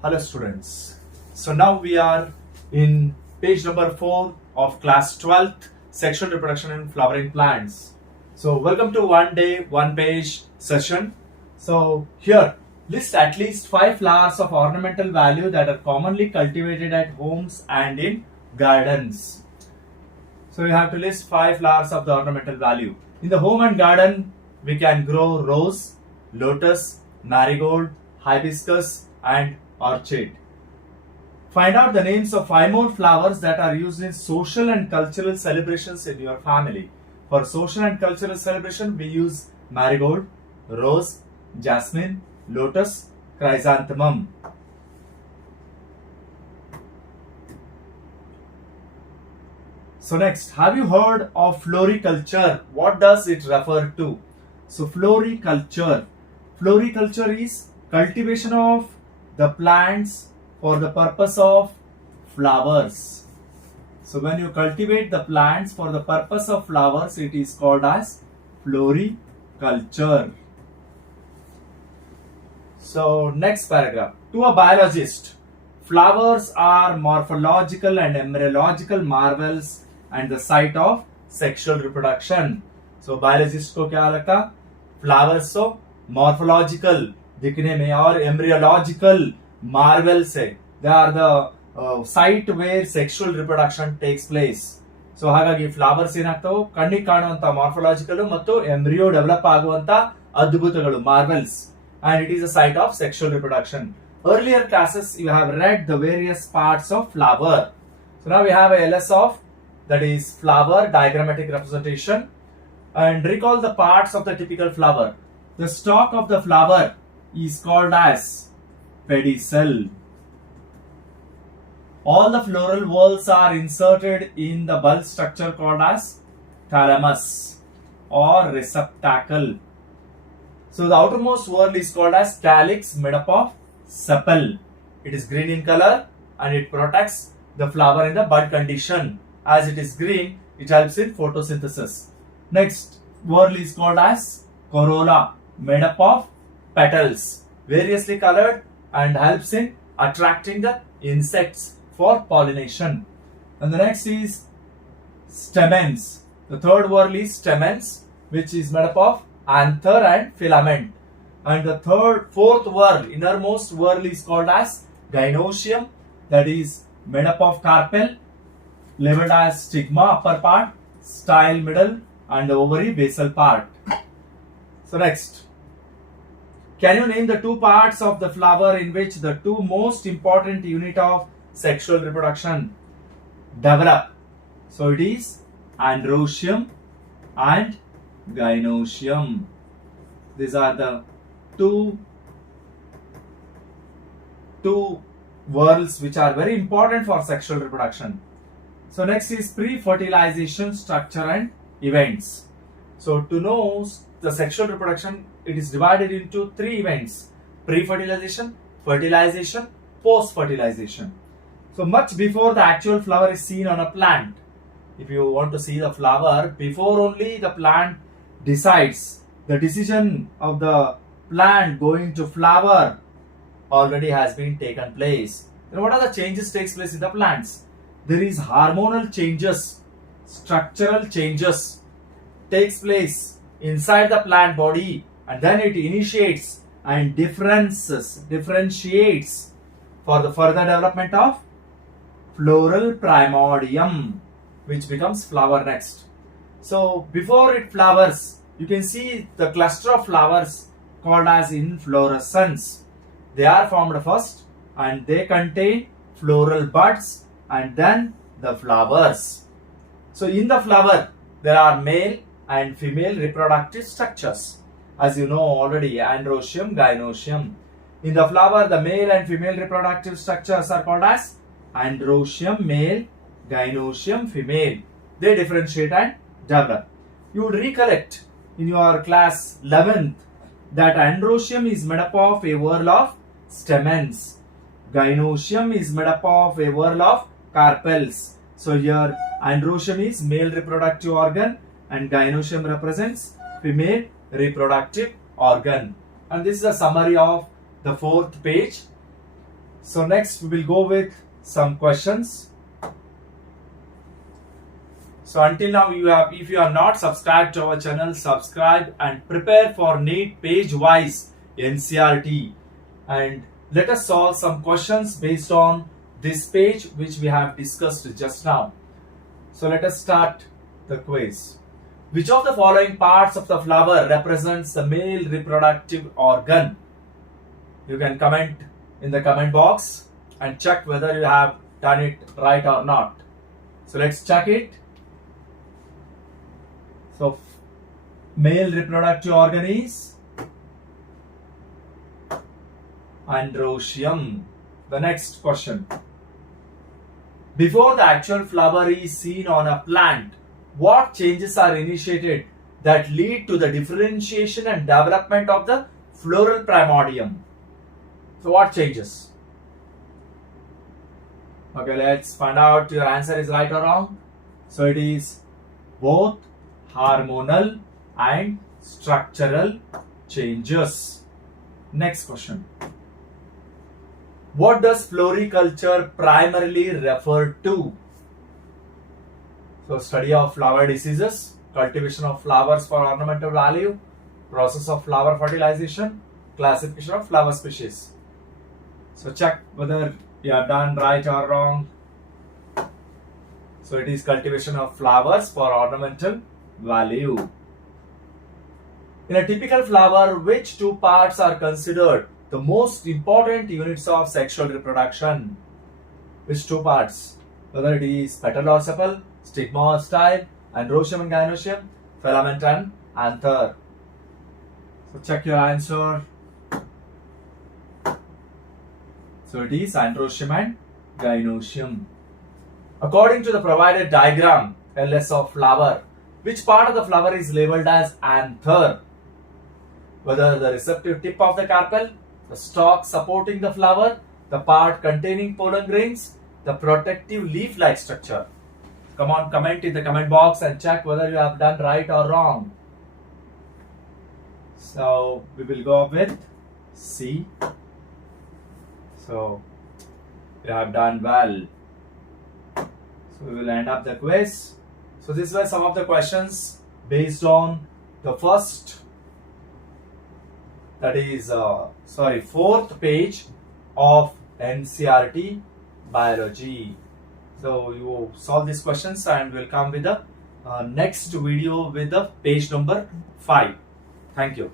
Hello students. So now we are in page number 4 of class 12th sexual reproduction in flowering plants. So welcome to one day one page session. So here list at least 5 flowers of ornamental value that are commonly cultivated at homes and in gardens. So you have to list 5 flowers of the ornamental value. In the home and garden we can grow rose, lotus, marigold, hibiscus and orchid. Find out the names of 5 more flowers that are used in social and cultural celebrations in your family. For social and cultural celebration, we use marigold, rose, jasmine, lotus, chrysanthemum. So next, have you heard of floriculture? What does it refer to? So floriculture is cultivation of the plants for the purpose of flowers. So when you cultivate the plants for the purpose of flowers, it is called as floriculture. So next paragraph. To a biologist, flowers are morphological and embryological marvels and the site of sexual reproduction. So biologist को क्या लगता? Flowers so morphological दिखने में और embryological marvels है. They are the site where sexual reproduction takes place. So ಹಾಗಾಗಿ flowers ಏನಾಗ್ತಾವು ಕಣ್ಣಿಗೆ ಕಾಣುವಂತ morphological ಮತ್ತು embryo develop ಆಗುವಂತ ಅದ್ಭುತಗಳು marvels, and it is a site of sexual reproduction. Earlier classes you have read the various parts of flower. So now we have a LS of that is flower diagrammatic representation, and recall the parts of the typical flower. The stalk of the flower is called as pedicel. All the floral whorls are inserted in the bulb structure called as thalamus or receptacle. So the outermost whorl is called as calyx made up of sepal. It is green in color and it protects the flower in the bud condition. As it is green, it helps in photosynthesis. Next whorl is called as corolla, made up of petals, variously colored, and helps in attracting the insects for pollination. And the next is stamens. The third whorl is stamens, which is made up of anther and filament. And the fourth whorl, innermost whorl, is called as gynoecium, that is made up of carpel, labeled as stigma upper part, style middle, and the ovary basal part. So next, can you name the 2 parts of the flower in which the 2 most important unit of sexual reproduction develop? So it is androecium and gynoecium. These are the two whorls which are very important for sexual reproduction. So next is pre-fertilization structure and events. So to know the sexual reproduction, it is divided into 3 events: pre-fertilization, fertilization, post-fertilization. So much before the actual flower is seen on a plant. If you want to see the flower, before only the plant decides, the decision of the plant going to flower already has been taken place. Then what are the changes takes place in the plants? There is hormonal changes, structural changes takes place inside the plant body, and then it initiates and differentiates for the further development of floral primordium, which becomes flower next. So before it flowers, you can see the cluster of flowers called as inflorescence. They are formed first and they contain floral buds and then the flowers. So in the flower there are male and female reproductive structures. As you know already, androecium, gynoecium. In the flower, the male and female reproductive structures are called as androecium male, gynoecium female. They differentiate and develop. You would recollect in your class 11th that androecium is made up of a whorl of stamens. Gynoecium is made up of a whorl of carpels. So here androecium is male reproductive organ and gynoecium represents female reproductive organ. And this is a summary of the 4th page. So next we will go with some questions. So until now, if you are not subscribed to our channel, subscribe and prepare for NEET page wise NCERT, and let us solve some questions based on this page which we have discussed just now. So let us start the quiz. Which of the following parts of the flower represents the male reproductive organ? You can comment in the comment box and check whether you have done it right or not. So let's check it. So male reproductive organ is androecium. The next question. Before the actual flower is seen on a plant, what changes are initiated that lead to the differentiation and development of the floral primordium? So what changes? Okay, let's find out your answer is right or wrong. So it is both hormonal and structural changes. Next question. What does floriculture primarily refer to? So study of flower diseases, cultivation of flowers for ornamental value, process of flower fertilization, classification of flower species. So check whether you have done right or wrong. So it is cultivation of flowers for ornamental value. In a typical flower, which two parts are considered the most important units of sexual reproduction? Which two parts? Whether it is petal or sepal, stigma or style, androecium and gynoecium, filament and anther. So check your answer. So it is androecium and gynoecium. According to the provided diagram LS of flower, which part of the flower is labeled as anther? Whether the receptive tip of the carpel, the stalk supporting the flower, the part containing pollen grains, the protective leaf-like structure. Come on, comment in the comment box and check whether you have done right or wrong. So we will go with C. So you have done well. So we will end up the quiz. So these were some of the questions based on the first, that is fourth page of NCERT Biology. So you solve these questions and we'll come with the next video with the page number 5. Thank you.